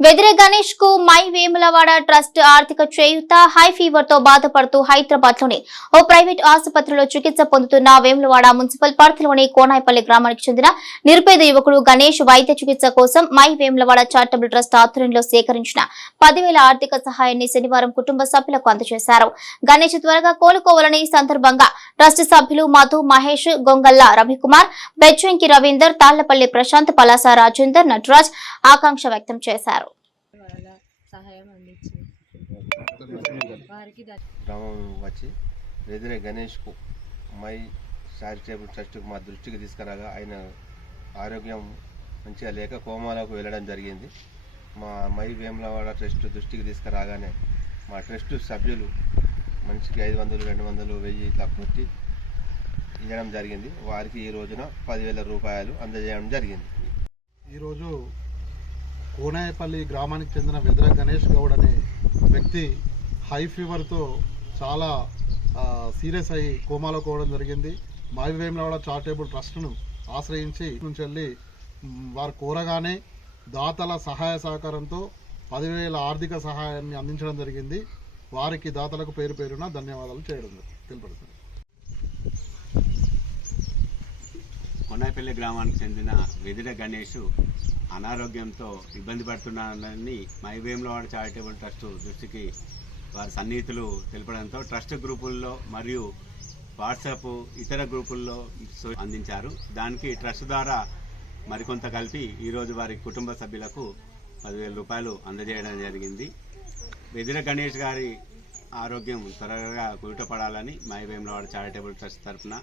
వెదిరే గణేష్ కు my Vemulawada trust ఆర్థిక చేయూత. High fever తో బాధపడుతూ హైదరాబాద్ లోని ఓ ప్రైవేట్ ఆసుపత్రిలో చికిత్స పొందుతున్న వేములవాడ మున్సిపల్ పరిధిలోని కోనాయిపల్లి గ్రామానికి చెందిన నిరుపేద యువకుడు గణేష్ వైద్య చికిత్స కోసం మై వేములవాడ చారిటబుల్ ట్రస్ట్ ఆధ్వర్యంలో సేకరించిన 10,000 ఆర్థిక సహాయాన్ని శనివారం కుటుంబ సభ్యులకు అందజేశారు. గణేష్ త్వరగా కోలుకోవాలని సందర్భంగా ట్రస్ట్ సభ్యులు మధు, మహేష్, గొంగల్ల రవికుమార్, బెచ్చంకి రవీందర్, తాళ్లపల్లి ప్రశాంత్, పలాస రాజేందర్, నటరాజ్ ఆకాంక్ష వ్యక్తం చేశారు. గ్రామం వచ్చి వెదిరే గణేష్కు మై చారిటబుల్ ట్రస్ట్కు మా దృష్టికి తీసుకురాగా ఆయన ఆరోగ్యం మంచిగా లేక కోమాలకు వెళ్ళడం జరిగింది. మా మై వేములవాడ ట్రస్ట్ దృష్టికి తీసుకురాగానే మా ట్రస్ట్ సభ్యులు మనిషికి 500, 200, 1000 ఇట్లా కొట్టి ఇవ్వడం జరిగింది. వారికి ఈ రోజున 10,000 రూపాయలు అందజేయడం జరిగింది. ఈరోజు కోనాయపల్లి గ్రామానికి చెందిన వెదిరే గణేష్ గౌడ్ అనే వ్యక్తి హై ఫీవర్తో చాలా సీరియస్ అయ్యి కోమాలో పోవడం జరిగింది. మై వేములవాడ చారిటబుల్ ట్రస్ట్ను ఆశ్రయించి నుంచి వెళ్ళి వారు కోరగానే దాతల సహాయ సహకారంతో 10,000 ఆర్థిక సహాయాన్ని అందించడం జరిగింది. వారికి దాతలకు పేరు పేరున ధన్యవాదాలు చేయడం తెలుపడుతుంది. కోనాయిపల్లి గ్రామానికి చెందిన వెదిరే గణేష్ అనారోగ్యంతో ఇబ్బంది పడుతున్నారని మై వేములవాడ చారిటబుల్ ట్రస్ట్ దృష్టికి వారి సన్నిహితులు తెలపడంతో ట్రస్ట్ గ్రూపుల్లో మరియు వాట్సాప్ ఇతర గ్రూపుల్లో అందించారు. దానికి ట్రస్ట్ ద్వారా మరికొంత కలిపి ఈరోజు వారి కుటుంబ సభ్యులకు 10,000 రూపాయలు అందజేయడం జరిగింది. వెదిరే గణేష్ గారి ఆరోగ్యం త్వరగా కుదుటపడాలని మై వేములవాడ చారిటబుల్ ట్రస్ట్ తరఫున